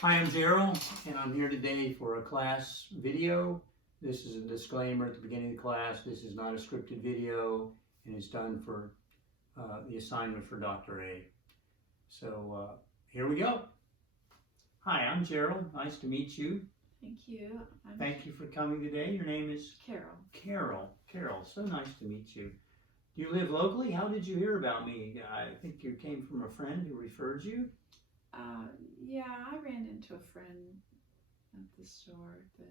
Hi, I'm Gerald, and I'm here today for a class video. This is a disclaimer at the beginning of the class. This is not a scripted video, and it's done for the assignment for Dr. A. So here we go. Hi, I'm Gerald. Nice to meet you. Thank you. Thank you for coming today. Your name is? Carol. Carol, so nice to meet you. Do you live locally? How did you hear about me? I think you came from a friend who referred you. Yeah, I ran into a friend at the store, that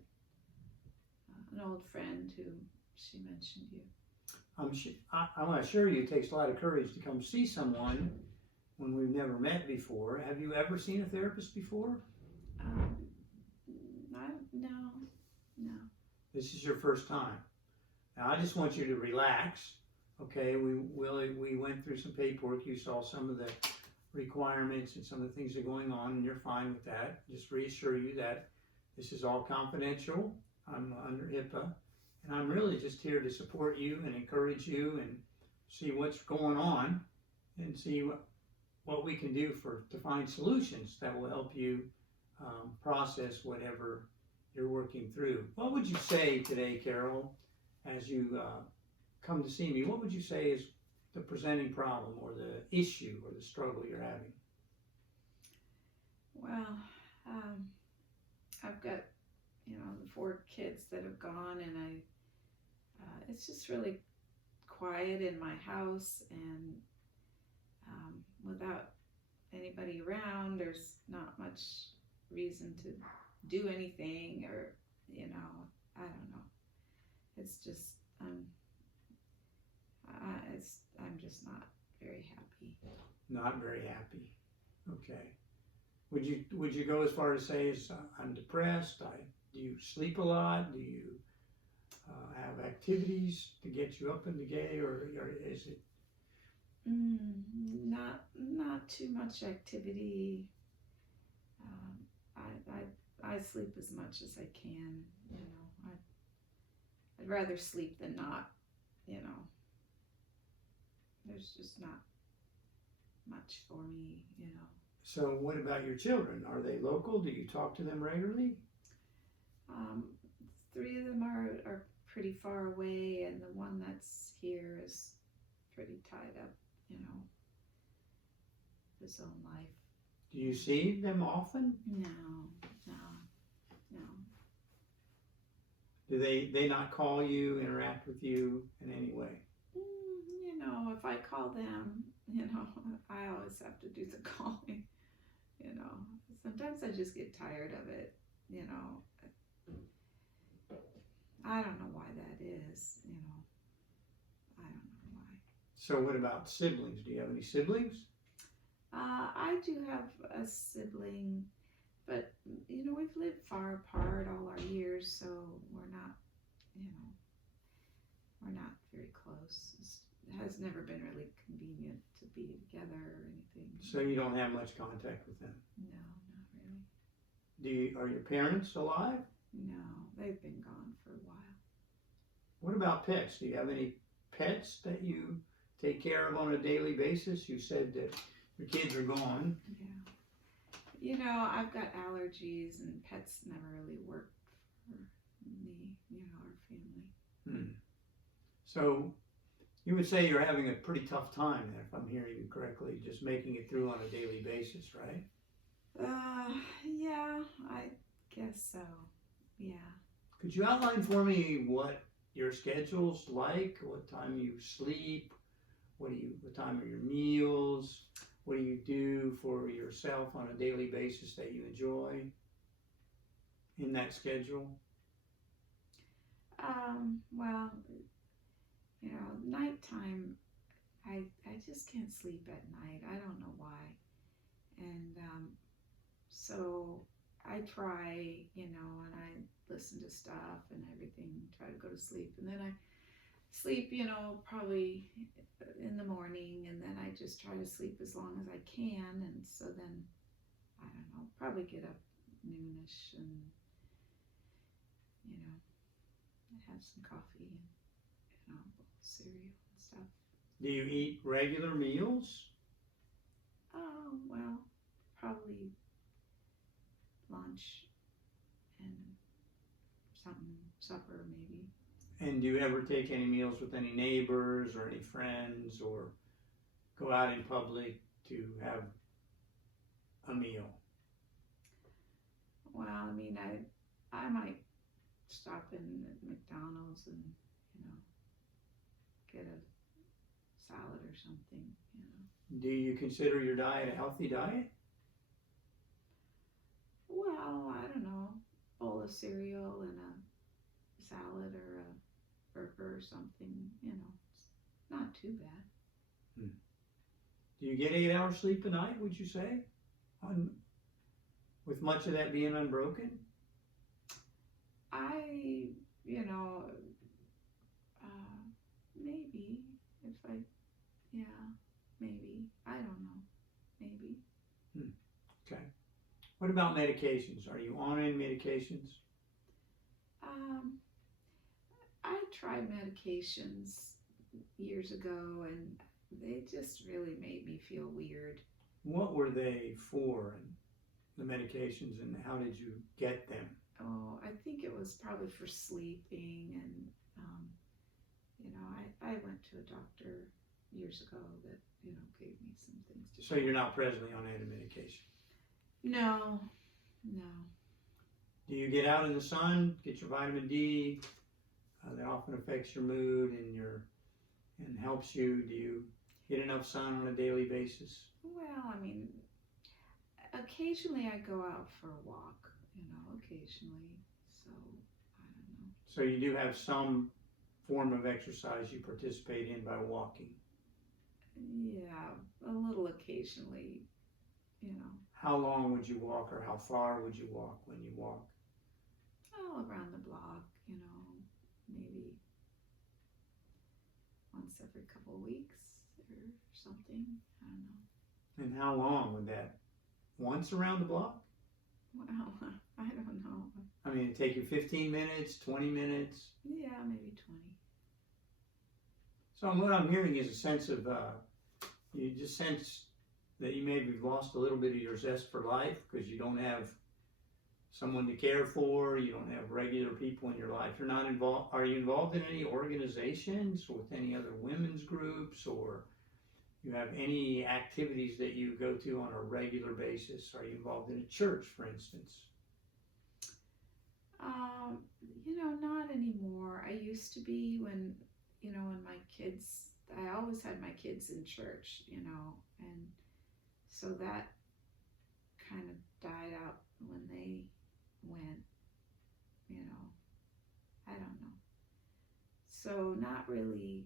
an old friend who she mentioned you. I want to assure you it takes a lot of courage to come see someone when we've never met before. Have you ever seen a therapist before? No. This is your first time. Now I just want you to relax. Okay, we went through some paperwork. You saw some of the requirements and some of the things that are going on, and you're fine with that. Just reassure you that this is all confidential. I'm under HIPAA, and I'm really just here to support you and encourage you and see what's going on and see what we can do to find solutions that will help you process whatever you're working through. What would you say today, Carol, as you come to see me? What would you say is the presenting problem or the issue or the struggle you're having? Well, I've got, the 4 kids that have gone, and it's just really quiet in my house, and without anybody around, there's not much reason to do anything, or, I don't know. It's just, I'm just not very happy. Not very happy. Okay. Would you go as far as say I'm depressed? Do you sleep a lot? Do you have activities to get you up in the day, or is it? Not too much activity. I sleep as much as I can. I'd rather sleep than not. There's just not much for me. So what about your children? Are they local? Do you talk to them regularly? 3 of them are pretty far away, and the one that's here is pretty tied up, his own life. Do you see them often? No. Do they not call you, interact with you in any way? If I call them, I always have to do the calling. Sometimes I just get tired of it. I don't know why that is. I don't know why. So what about siblings? Do you have any siblings? I do have a sibling, but we've lived far apart all our years, so we're not very close. It has never been really convenient to be together or anything. So you don't have much contact with them? No, not really. Are your parents alive? No, they've been gone for a while. What about pets? Do you have any pets that you take care of on a daily basis? You said that your kids are gone. Yeah. I've got allergies, and pets never really worked for me, our family. So you would say you're having a pretty tough time, if I'm hearing you correctly, just making it through on a daily basis, right? Yeah, I guess so. Yeah. Could you outline for me what your schedule's like? What time you sleep? What time are your meals? What do you do for yourself on a daily basis that you enjoy in that schedule? Well, nighttime, I just can't sleep at night. I don't know why. And so I try, and I listen to stuff and everything, try to go to sleep. And then I sleep, probably in the morning, and then I just try to sleep as long as I can. And so then, I don't know, probably get up noonish and, have some coffee and, cereal and stuff. Do you eat regular meals? Oh, well, probably lunch and something, supper maybe. And do you ever take any meals with any neighbors or any friends, or go out in public to have a meal? Well, I mean, I might stop in at McDonald's and, get a salad or something. Do you consider your diet a healthy diet? Well, I don't know, bowl of cereal and a salad or a burger or something, it's not too bad. Do you get 8 hours sleep a night, would you say? With much of that being unbroken? Maybe, maybe, I don't know, maybe. Okay. What about medications? Are you on any medications? I tried medications years ago and they just really made me feel weird. What were they for, the medications, and how did you get them? Oh, I think it was probably for sleeping, and I went to a doctor years ago that gave me some things to. So you're not presently on any medication? No. Do you get out in the sun, get your vitamin D? That often affects your mood and helps you. Do you get enough sun on a daily basis? Well, I mean, occasionally I go out for a walk, occasionally. So, I don't know. So you do have some form of exercise you participate in by walking? Yeah, a little occasionally, How long would you walk, or how far would you walk when you walk? all around the block, maybe once every couple of weeks or something. I don't know. And how long would that? Once around the block? Well, I don't know. I mean, it'd take you 15 minutes, 20 minutes? Yeah, maybe 20. So what I'm hearing is a sense of, you just sense that you maybe have lost a little bit of your zest for life because you don't have someone to care for, you don't have regular people in your life. You're not involved. Are you involved in any organizations with any other women's groups, or you have any activities that you go to on a regular basis? Are you involved in a church, for instance? Not anymore. I used to be when my kids, I always had my kids in church, and so that kind of died out when they went, I don't know. So not really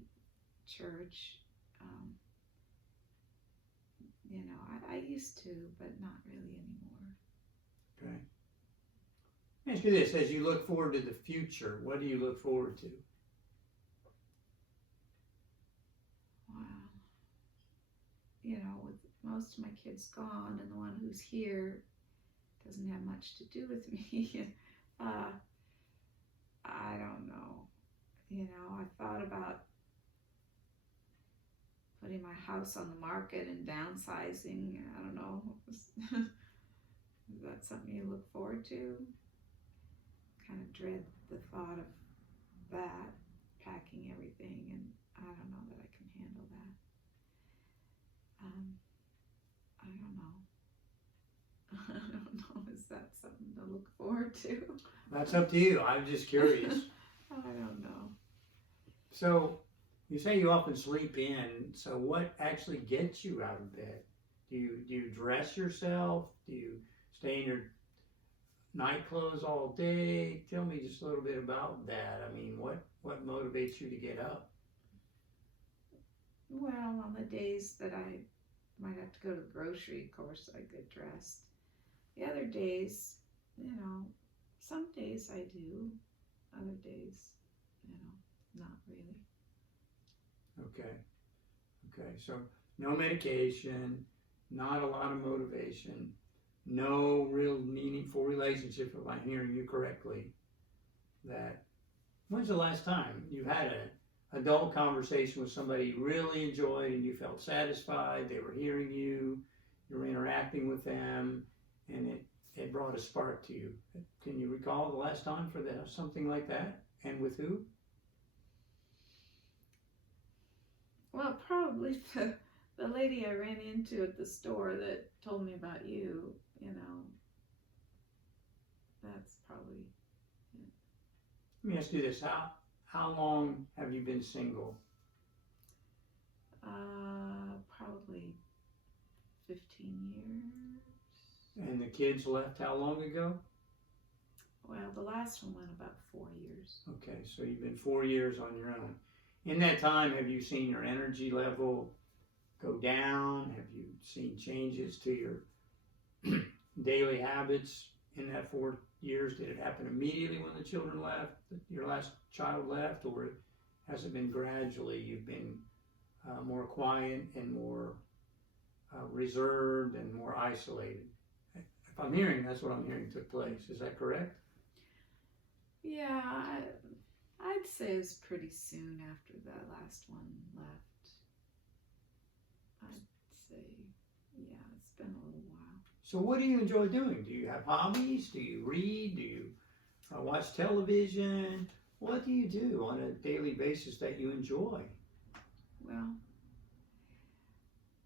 church. I used to, but not really anymore. Okay. Let me ask you this, as you look forward to the future, what do you look forward to? Wow. With most of my kids gone and the one who's here doesn't have much to do with me, I don't know. I thought about putting my house on the market and downsizing. I don't know. Is that something you look forward to? Kind of dread the thought of that, packing everything, and I don't know that I can handle that. I don't know. I don't know. Is that something to look forward to? That's up to you. I'm just curious. I don't know. So you say you often sleep in. So what actually gets you out of bed? Do you dress yourself? Do you stay in your night clothes all day? Tell me just a little bit about that. I mean, what motivates you to get up? Well, on the days that I might have to go to the grocery, of course, I get dressed. The other days, some days I do. Other days, not really. Okay. So no medication, not a lot of motivation, no real meaningful relationship, if I'm hearing you correctly. When's the last time you had an adult conversation with somebody you really enjoyed and you felt satisfied, they were hearing you, you were interacting with them, and it brought a spark to you. Can you recall the last time for something like that, and with who? Well, probably the lady I ran into at the store that told me about you, that's probably it. Let me ask you this: how long have you been single? Probably 15 years. And the kids left how long ago? Well, the last one went about 4 years. Okay, so you've been 4 years on your own. In that time, have you seen your energy level go down? Have you seen changes to your daily habits in that 4 years? Did it happen immediately when the children left, your last child left, or has it been gradually? You've been more quiet and more reserved and more isolated. If I'm hearing, that's what I'm hearing took place. Is that correct? Yeah, I'd say it was pretty soon after that last one left. I'd say, yeah, it's been a little while. So what do you enjoy doing? Do you have hobbies? Do you read? Do you watch television? What do you do on a daily basis that you enjoy? Well,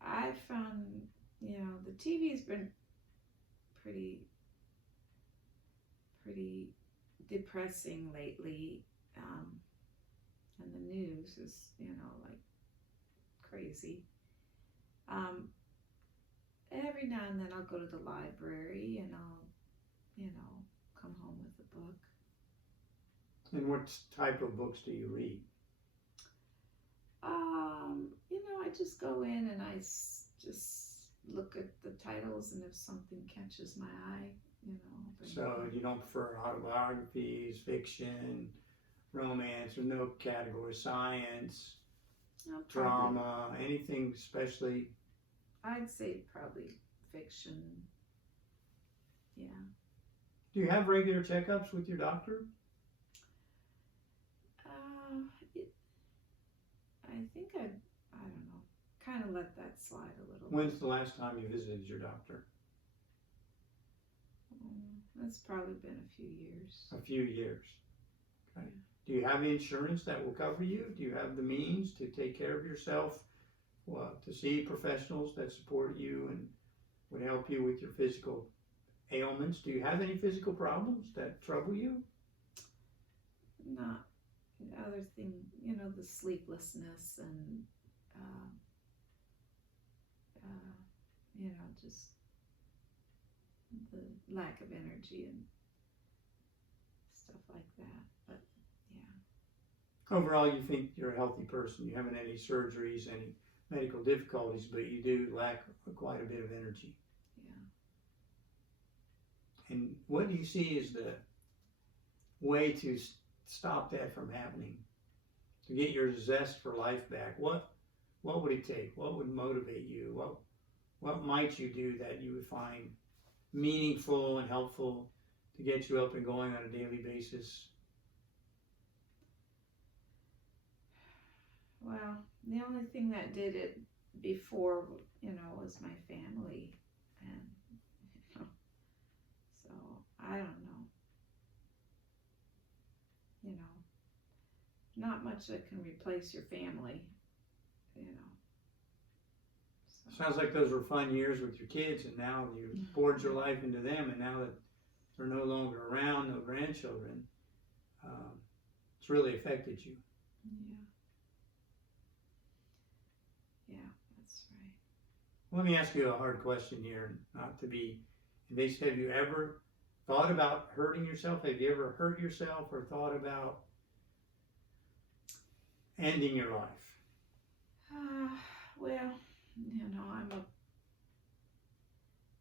I found, the TV's been pretty depressing lately, and the news is, like crazy. Every now and then I'll go to the library and I'll, come home with a book. And what type of books do you read? I just go in and I just look at the titles, and if something catches my eye, So you don't prefer autobiographies, fiction, romance, or no category, science, drama, anything especially? I'd say probably fiction. Yeah. Do you have regular checkups with your doctor? I think I don't know, kind of let that slide a little. When's the last time you visited your doctor? That's probably been a few years. A few years. Okay. Do you have insurance that will cover you? Do you have the means to take care of yourself? Well, to see professionals that support you and would help you with your physical ailments? Do you have any physical problems that trouble you? Not the other thing, the sleeplessness and just the lack of energy and stuff like that. But yeah. Overall, you think you're a healthy person. You haven't had any surgeries, any medical difficulties, but you do lack quite a bit of energy. Yeah. And what do you see as the way to stop that from happening? To get your zest for life back? What would it take? What would motivate you? What might you do that you would find meaningful and helpful to get you up and going on a daily basis? Well, the only thing that did it before, was my family, and so I don't know. Not much that can replace your family, So. Sounds like those were fun years with your kids, and now you poured your life into them, and now that they're no longer around, no grandchildren, it's really affected you. Yeah, that's right. Let me ask you a hard question here, not to be invasive. Have you ever thought about hurting yourself? Have you ever hurt yourself or thought about ending your life? Well, I'm a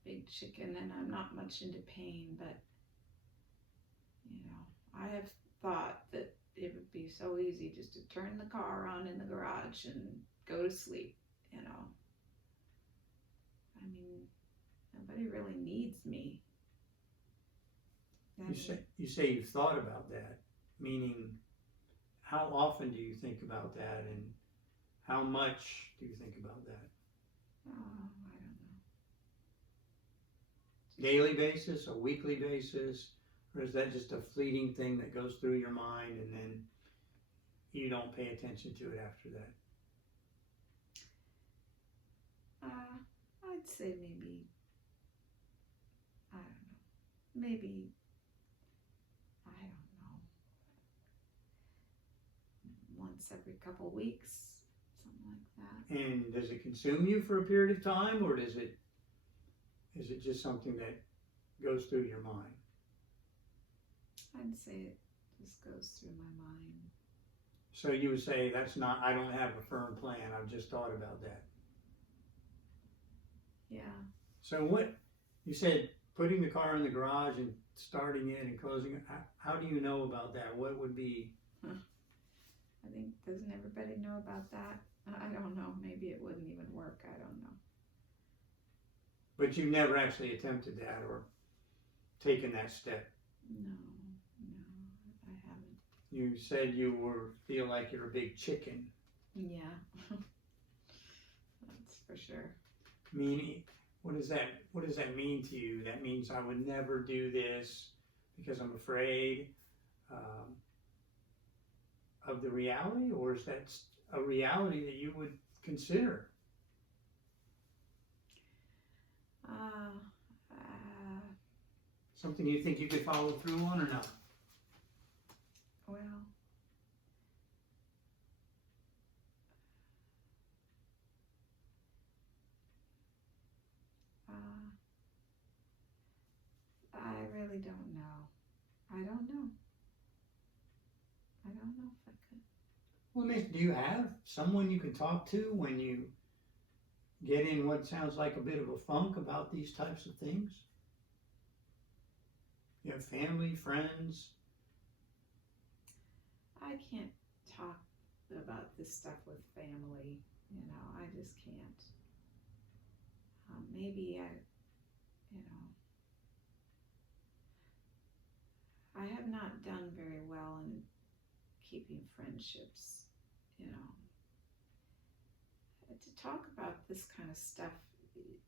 big chicken and I'm not much into pain, but, I have thought that it would be so easy just to turn the car on in the garage and go to sleep, I mean, nobody really needs me. You say you've thought about that, meaning how often do you think about that, and how much do you think about that? I don't know. daily basis, a weekly basis, or is that just a fleeting thing that goes through your mind and then you don't pay attention to it after that? I'd say maybe, I don't know, maybe, I don't know, once every couple weeks, something like that. And does it consume you for a period of time, or is it just something that goes through your mind? I'd say it just goes through my mind. So you would say that's not, I don't have a firm plan, I've just thought about that. Yeah. So what, you said putting the car in the garage and starting it and closing it, how do you know about that? What would be? I think, doesn't everybody know about that? I don't know, maybe it wouldn't even work, I don't know. But you've never actually attempted that or taken that step? No, I haven't. You said you feel like you're a big chicken. Yeah, that's for sure. Meaning, what does that mean to you? That means I would never do this because I'm afraid of the reality, or is that a reality that you would consider? Something you think you could follow through on or not? Well, I really don't know. I don't know. I don't know if I could. Well, do you have someone you can talk to when you get in what sounds like a bit of a funk about these types of things? You have family, friends? I can't talk about this stuff with family, I just can't. Maybe I have not done very well in keeping friendships, To talk about this kind of stuff,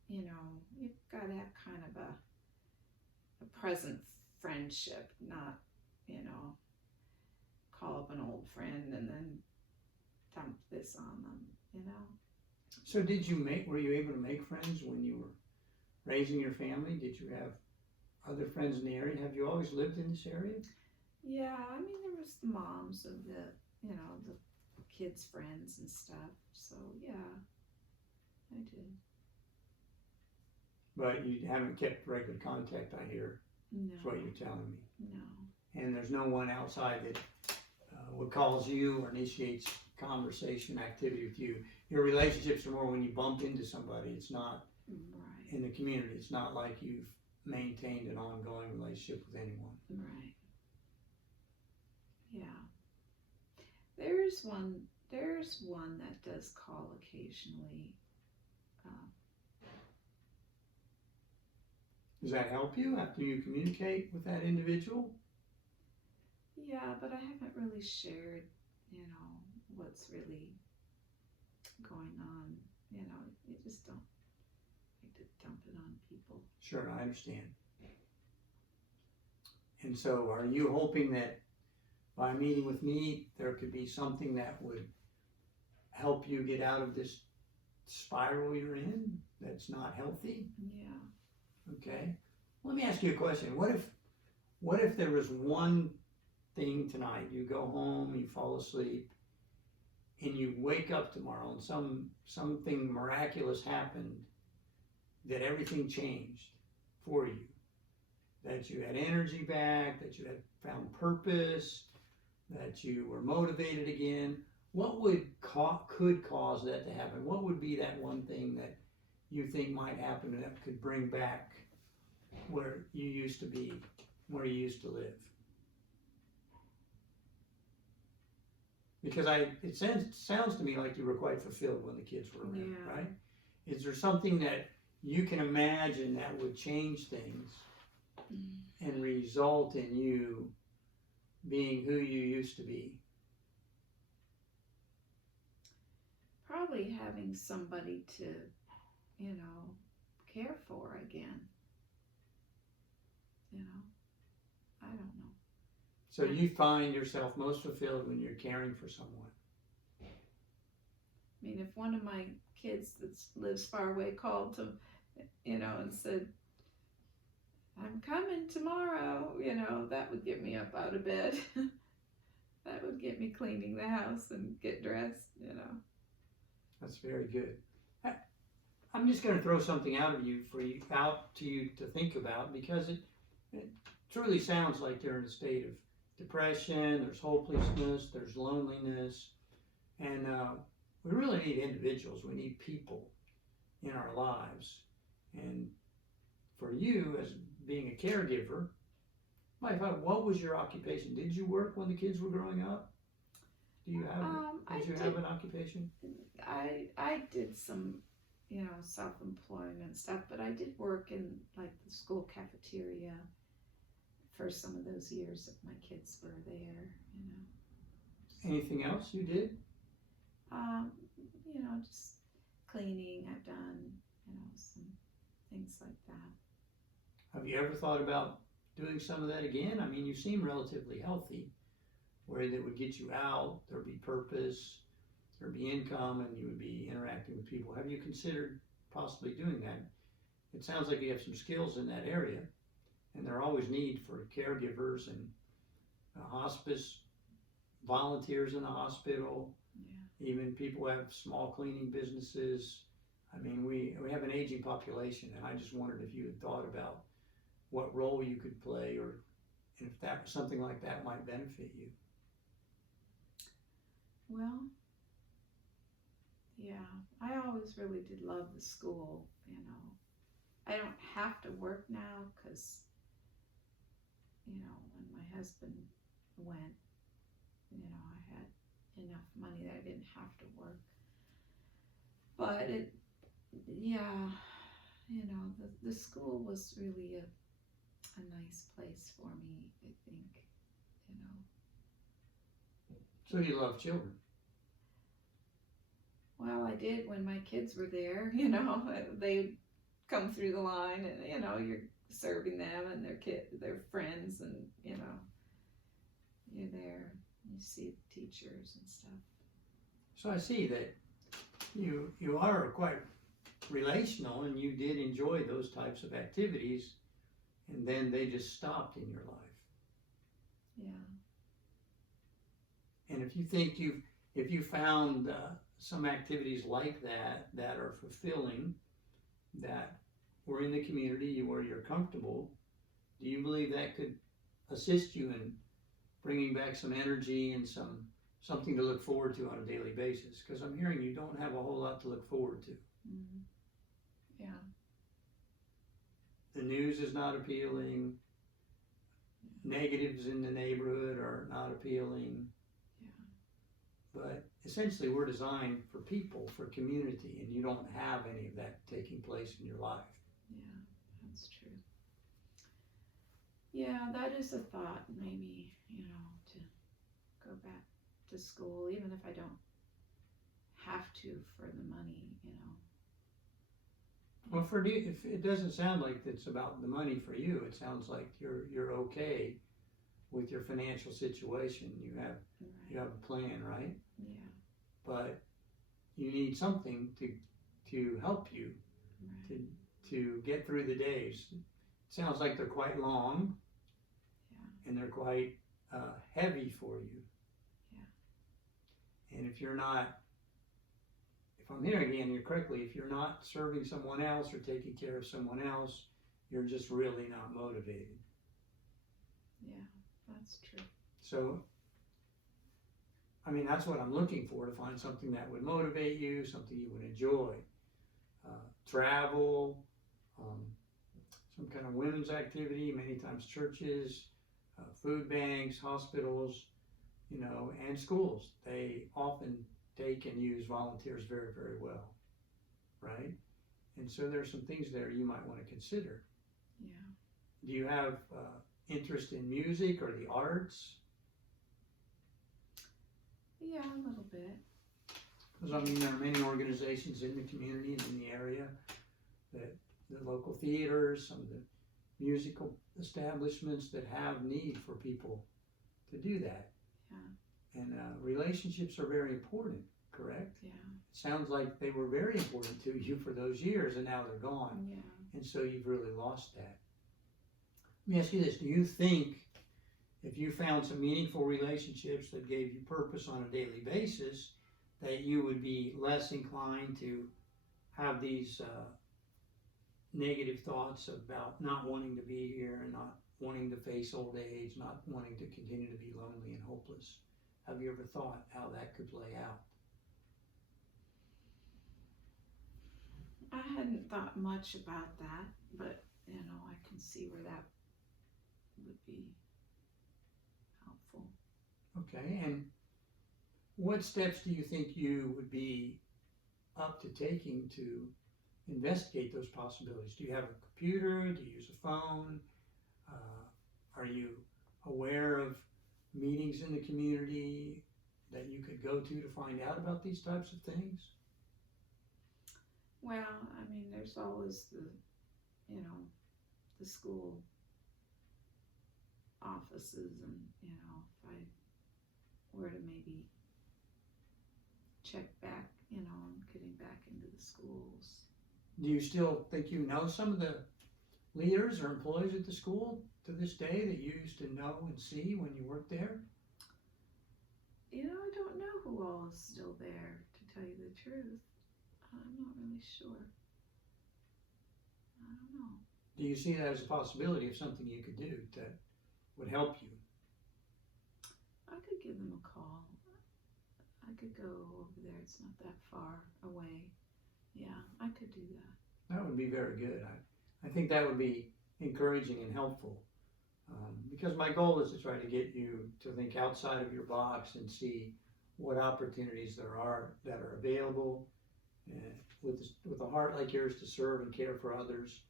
you've got to have kind of a present friendship, not, call up an old friend and then dump this on them, So were you able to make friends when you were raising your family? Did you have other friends in the area? Have you always lived in this area? Yeah, I mean, there was the moms of the kids' friends and stuff, so yeah, I did. But you haven't kept regular contact, I hear. No. That's what you're telling me. No. And there's no one outside that would calls you or initiates conversation, activity with you. Your relationships are more when you bump into somebody. It's not Right. in the community. It's not like you've maintained an ongoing relationship with anyone. Right. Yeah. There's one that does call occasionally. Does that help you after you communicate with that individual? Yeah, but I haven't really shared, what's really going on. You just don't like to dump it on people. Sure, I understand. And so are you hoping that by meeting with me, there could be something that would help you get out of this spiral you're in that's not healthy? Yeah. Okay. Let me ask you a question. What if there was one thing tonight, you go home, you fall asleep, and you wake up tomorrow and something miraculous happened, that everything changed for you, that you had energy back, that you had found purpose, that you were motivated again? What could cause that to happen? What would be that one thing that you think might happen that could bring back where you used to be, where you used to live? Because it sounds to me like you were quite fulfilled when the kids were around, Yeah. right? Is there something that you can imagine that would change things and result in you being who you used to be? Probably having somebody to, care for again. So you find yourself most fulfilled when you're caring for someone. I mean, if one of my kids that lives far away called to, and said, "I'm coming tomorrow," that would get me up out of bed. That would get me cleaning the house and get dressed. That's very good. I'm just going to throw something out to you to think about, because it truly sounds like they're in a state of depression. There's hopelessness. There's loneliness, and we really need individuals. We need people in our lives. And for you, as being a caregiver, what was your occupation? Did you work when the kids were growing up? Do you have? Did you have an occupation? I did some, self-employment stuff, but I did work in like the school cafeteria for some of those years that my kids were there. Anything else you did? Just cleaning. I've done, some things like that. Have you ever thought about doing some of that again? I mean, you seem relatively healthy, where that would get you out, there'd be purpose, there'd be income, and you would be interacting with people. Have you considered possibly doing that? It sounds like you have some skills in that area, and there are always need for caregivers and hospice volunteers in the hospital. Yeah. Even people who have small cleaning businesses. I mean, we have an aging population, and I just wondered if you had thought about what role you could play, or if something like that might benefit you. Well, yeah, I always really did love the school. I don't have to work now because, when my husband went, I had enough money that I didn't have to work. But the school was really a nice place for me, I think, So you love children? Well, I did when my kids were there, they come through the line and, you're serving them and their friends, and, you're there, you see the teachers and stuff. So I see that you are quite relational, and you did enjoy those types of activities, and then they just stopped in your life. Yeah. And if you think if you found some activities like that are fulfilling, that were in the community where you're comfortable, do you believe that could assist you in bringing back some energy and something to look forward to on a daily basis? Because I'm hearing you don't have a whole lot to look forward to. Mm-hmm. Yeah. The news is not appealing. Negatives in the neighborhood are not appealing. But essentially, we're designed for people, for community, and you don't have any of that taking place in your life. Yeah, that's true. Yeah, that is a thought, maybe, to go back to school, even if I don't have to for the money, Well, if it doesn't sound like it's about the money for you, it sounds like you're okay with your financial situation. You have a plan, right? Yeah. But you need something to help you, Right. to get through the days. It sounds like they're quite long. Yeah. And they're quite heavy for you. Yeah. And if I'm hearing you correctly, if you're not serving someone else or taking care of someone else, you're just really not motivated. Yeah, that's true. So, I mean, that's what I'm looking for, to find something that would motivate you, something you would enjoy. Travel, some kind of women's activity, many times churches, food banks, hospitals, and schools. They often take and use volunteers very, very well, right? And so there's some things there you might want to consider. Yeah. Do you have interest in music or the arts? Yeah, a little bit. Because I mean, there are many organizations in the community and in the area, that the local theaters, some of the musical establishments that have need for people to do that. Yeah. And relationships are very important, correct? Yeah. It sounds like they were very important to you for those years, and now they're gone. Yeah. And so you've really lost that. Let me ask you this. Do you think if you found some meaningful relationships that gave you purpose on a daily basis, that you would be less inclined to have these negative thoughts about not wanting to be here and not wanting to face old age, not wanting to continue to be lonely and hopeless? Have you ever thought how that could play out? I hadn't thought much about that, but I can see where that would be helpful. Okay, and what steps do you think you would be up to taking to investigate those possibilities? Do you have a computer? Do you use a phone? Are you aware of meetings in the community that you could go to find out about these types of things? Well, I mean, there's always the school offices, and if I were to maybe check back, on getting back into the schools. Do you still think you know some of the leaders or employees at the school to this day that you used to know and see when you worked there? I don't know who all is still there, to tell you the truth. I'm not really sure. I don't know. Do you see that as a possibility of something you could do that would help you? I could give them a call. I could go over there. It's not that far away. Yeah, I could do that. That would be very good. I think that would be encouraging and helpful. Because my goal is to try to get you to think outside of your box and see what opportunities there are that are available. With a heart like yours to serve and care for others,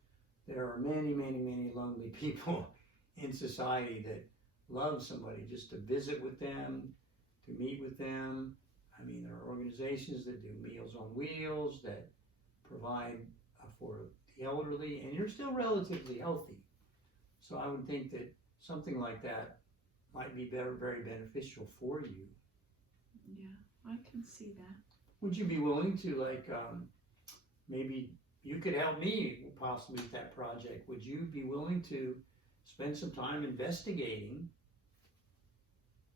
there are many, many, many lonely people in society that love somebody just to visit with them, to meet with them. I mean, there are organizations that do Meals on Wheels, that provide for the elderly, and you're still relatively healthy. So I would think that something like that might be very beneficial for you. Yeah, I can see that. Would you be willing to, maybe you could help me possibly with that project? Would you be willing to spend some time investigating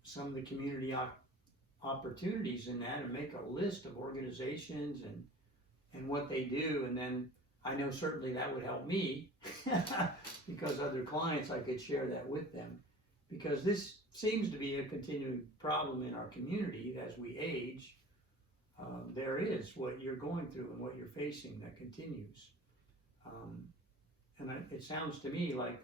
some of the community opportunities in that and make a list of organizations and what they do? And then I know certainly that would help me because other clients, I could share that with them, because this seems to be a continuing problem in our community as we age. There is what you're going through and what you're facing that continues. It sounds to me like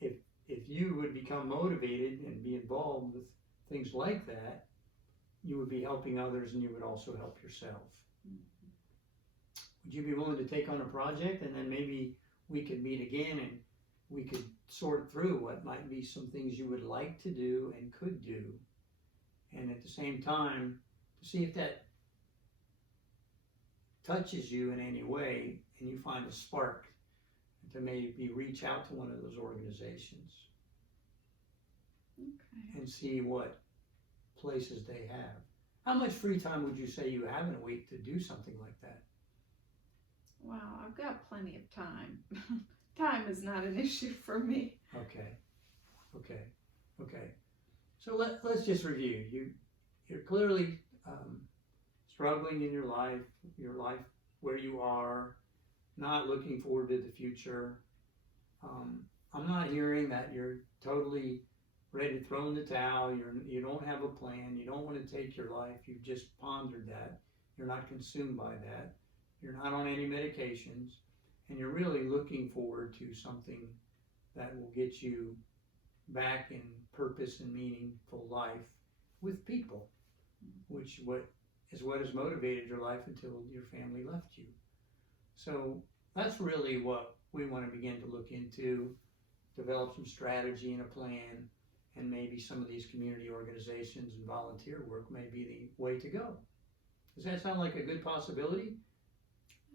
if you would become motivated and be involved with things like that, you would be helping others and you would also help yourself. Mm-hmm. Would you be willing to take on a project, and then maybe we could meet again and we could sort through what might be some things you would like to do and could do, and at the same time to see if that touches you in any way and you find a spark to maybe reach out to one of those organizations. Okay. And see what places they have. How much free time would you say you have in a week to do something like that? Well, I've got plenty of time. Time is not an issue for me. Okay. So let's just review. You're clearly struggling in your life where you are, not looking forward to the future. I'm not hearing that you're totally ready to throw in the towel. You don't have a plan. You don't want to take your life. You've just pondered that. You're not consumed by that. You're not on any medications, and you're really looking forward to something that will get you back in purpose and meaningful life with people, which is what has motivated your life until your family left you. So that's really what we want to begin to look into, develop some strategy and a plan, and maybe some of these community organizations and volunteer work may be the way to go. Does that sound like a good possibility?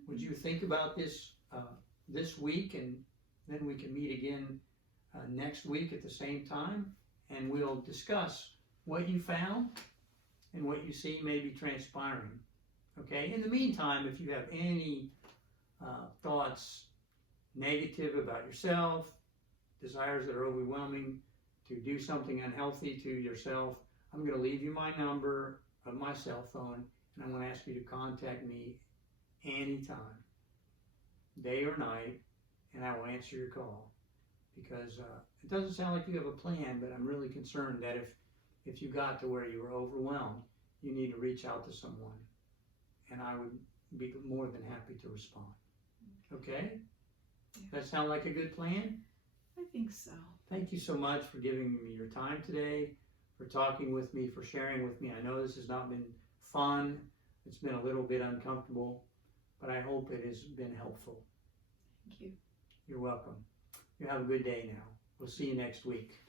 Would you think about this this week, and then we can meet again next week at the same time and we'll discuss what you found and what you see may be transpiring. Okay? In the meantime, if you have any thoughts negative about yourself, desires that are overwhelming to do something unhealthy to yourself, I'm going to leave you my number of my cell phone, and I'm going to ask you to contact me anytime, day or night, and I will answer your call. Because it doesn't sound like you have a plan, but I'm really concerned that if you got to where you were overwhelmed, you need to reach out to someone, and I would be more than happy to respond. Okay? Yeah. That sound like a good plan? I think so. Thank you so much for giving me your time today, for talking with me, for sharing with me. I know this has not been fun. It's been a little bit uncomfortable, but I hope it has been helpful. Thank you. You're welcome. You have a good day now. We'll see you next week.